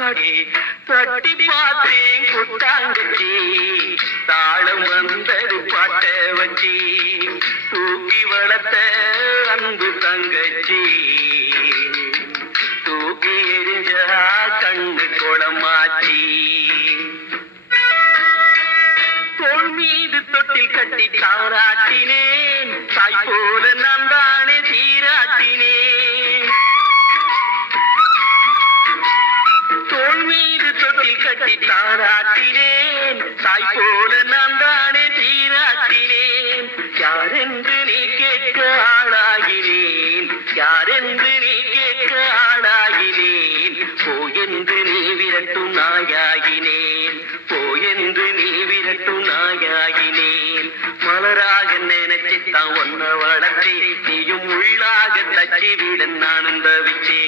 தொட்டி பார்த்தேன் குட்டாங்கச்சி தாளம் வந்தது பாட்ட வச்சி தூக்கி வளர்த்த அன்பு தங்கச்சி தூக்கி எரிஞ்சா கண்ணு குளமாச்சி தோள் மீது தொட்டில் கட்டி தாராட்டினேன் தாய் போல நான் தானே சீராட்டினேன் தோள் மீது தொட்டில் கட்டி தாராட்டினேன் தாய் போல நான் தானே சீராட்டினேன் யாரென்று நீ கேட்க ஆளாகினேன் யாரென்று நீ கேட்க ஆளாகினேன் போயென்று நீ விரட்டும் நாயாகினேன் போயென்று நீ விரட்டும் நாயாகினேன் மலராக நினைச்சுத்தான் ஒன்ன வளர்த்தே நீயும் உள்ளாக தச்சி விட நானும் தவிச்சே